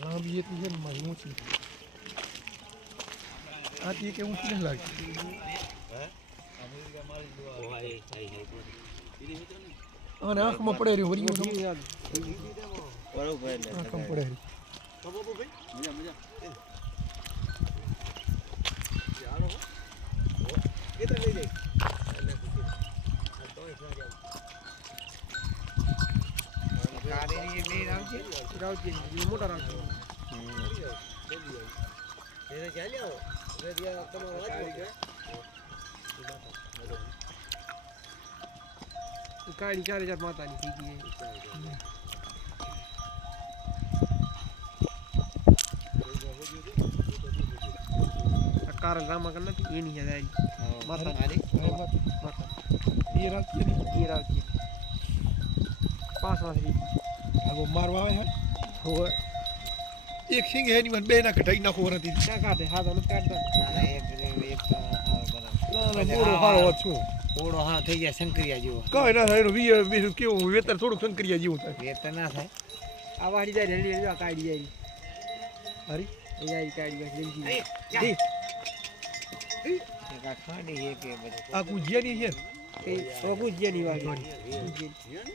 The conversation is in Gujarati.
લાંબી એટલી છે ને મારી ઊંચી આ તી કે ઊંચી ન લાગે અને આંખમાં પડે રહ્યું વરી બરોબર આંખમાં પડે રહ્યું મજા મજા યાર હો કેતે લઈ જાય એટલે કારેની લઈ રાવજી મોટા રાખજો એને ચાલ્યો હવે દિયા તમારો વાંચો કાળી 4000 માતાની થઈ ગઈ કારણ રામા કર નથી એની છે દાઈ માતા મારી માતા એ રાખી પાંચ માસરી આગો મારવા આવે હે હોય એક સિંગ હે ની બે ના કઢાઈ નાખો નથી ક્યાં કાઢે હા તો કાઢતા એક હા બરાબર મોડો હારો છો ઓડો હા થઈ ગયા શંકરિયા જેવો કઈ ના થાય બીજું કેવું વેતર થોડું શંકરિયા જેવું થાય વેતર ના થાય આ વાડી જાય રેડી આ કાઢી જાય હરી એ જાય કાઢી જાય જી એક આ ખાડી હે કે બધું આ ગુજિયા ની છે એ ગુજિયા ની વાડી